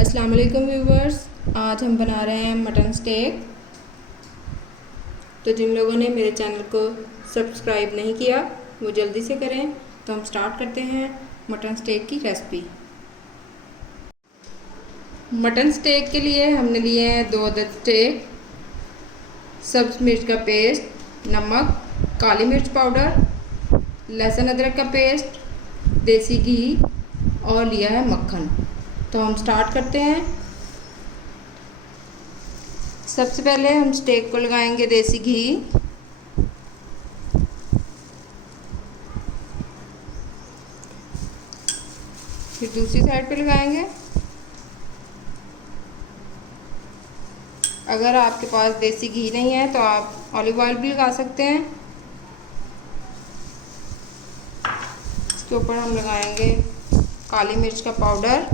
अस्सलाम वालेकुम व्यूवर्स। आज हम बना रहे हैं मटन स्टेक। तो जिन लोगों ने मेरे चैनल को सब्सक्राइब नहीं किया वो जल्दी से करें। तो हम स्टार्ट करते हैं मटन स्टेक की रेसिपी। मटन स्टेक के लिए हमने लिए हैं 2 अदद स्टेक, सब्ज़ मिर्च का पेस्ट, नमक, काली मिर्च पाउडर, लहसुन अदरक का पेस्ट, देसी घी और लिया है मक्खन। तो हम स्टार्ट करते हैं। सबसे पहले हम स्टेक को लगाएंगे देसी घी। फिर दूसरी साइड पे लगाएंगे। अगर आपके पास देसी घी नहीं है तो आप ऑलिव ऑयल भी लगा सकते हैं। इसके ऊपर हम लगाएंगे काली मिर्च का पाउडर,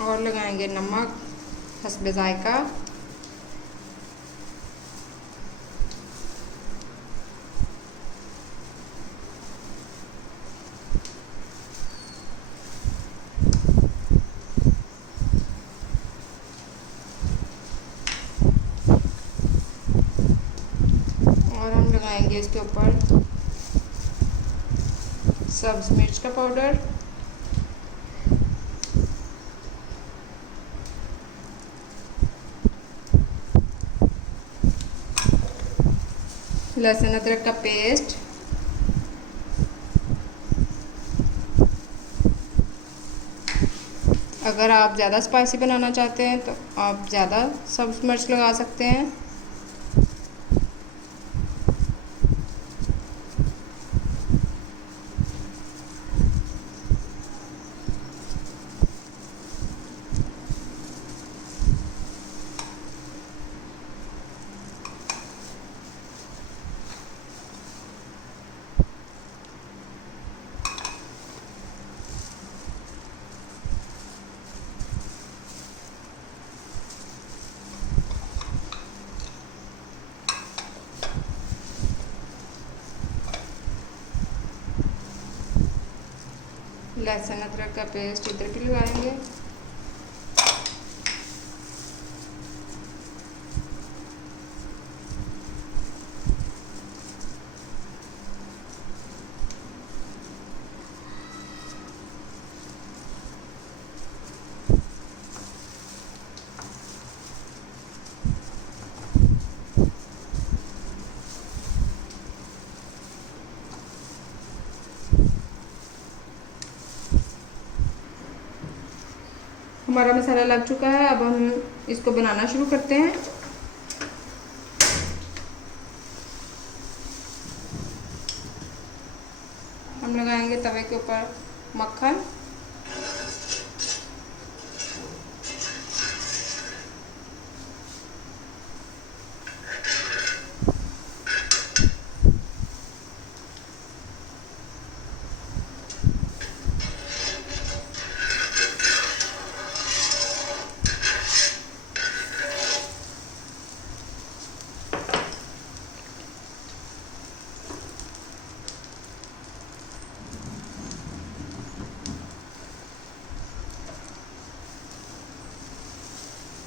और लगाएंगे नमक हस्बे जायका। और हम लगाएंगे इसके ऊपर सब्ज़ मिर्च का पाउडर, लहसुन अदरक का पेस्ट, अगर आप ज़्यादा स्पाइसी बनाना चाहते हैं तो आप ज़्यादा सब्ज़ मिर्च लगा सकते हैं। लहसुन अदरक का पेस्ट इधर भी लगाएंगे। हमारा मसाला लग चुका है। अब हम इसको बनाना शुरू करते हैं। हम लगाएंगे तवे के ऊपर मक्खन,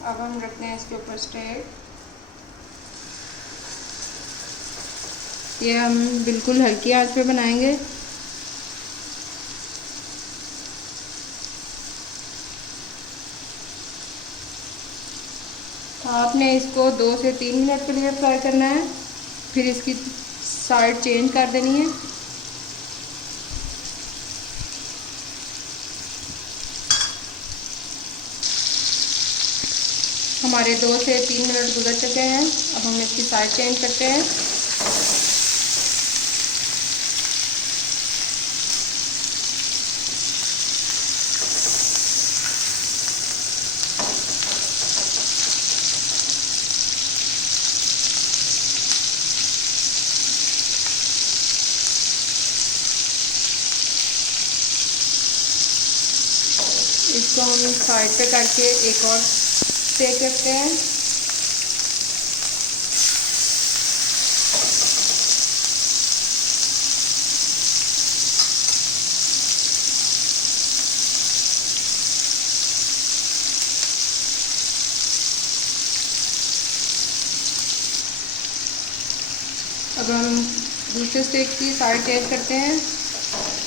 अब हम रखते हैं इसके ऊपर स्टेक। ये हम बिल्कुल हल्की आंच पे बनाएंगे। तो आपने इसको 2 से 3 मिनट के लिए फ्राई करना है। फिर इसकी साइड चेंज कर देनी है। हमारे 2 से 3 मिनट गुजर चुके हैं। अब हम इसकी साइड चेंज करते हैं। इसको हम साइड पे करके एक और सेक करते हैं। अब हम दूसरे स्टेक की साइड चेंज करते हैं।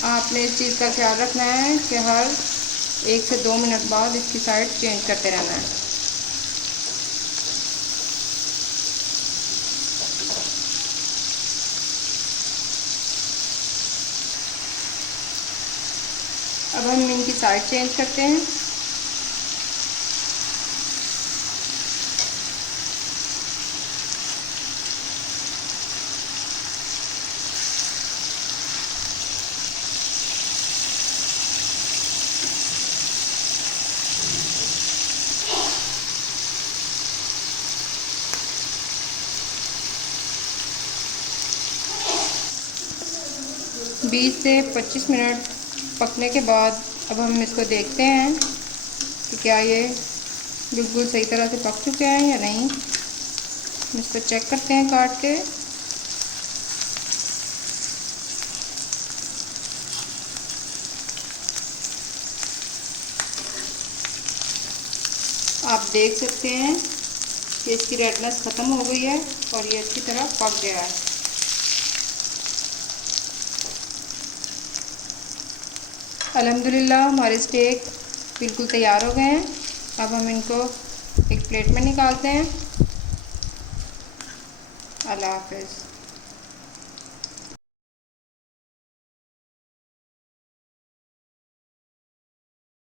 आपने इस चीज़ का ख्याल रखना है कि हर 1 से 2 मिनट बाद इसकी साइड चेंज करते रहना है। अब हम इनकी साइड चेंज करते हैं। बीस से 25 मिनट पकने के बाद अब हम इसको देखते हैं कि क्या ये बिल्कुल सही तरह से पक चुके हैं या नहीं। हम इसको चेक करते हैं काट के। आप देख सकते हैं कि इसकी रेडनेस ख़त्म हो गई है और ये अच्छी तरह पक गया है। अल्हम्दुलिल्लाह हमारे स्टेक बिल्कुल तैयार हो गए हैं। अब हम इनको एक प्लेट में निकालते हैं। अल्लाह हाफ़िज़।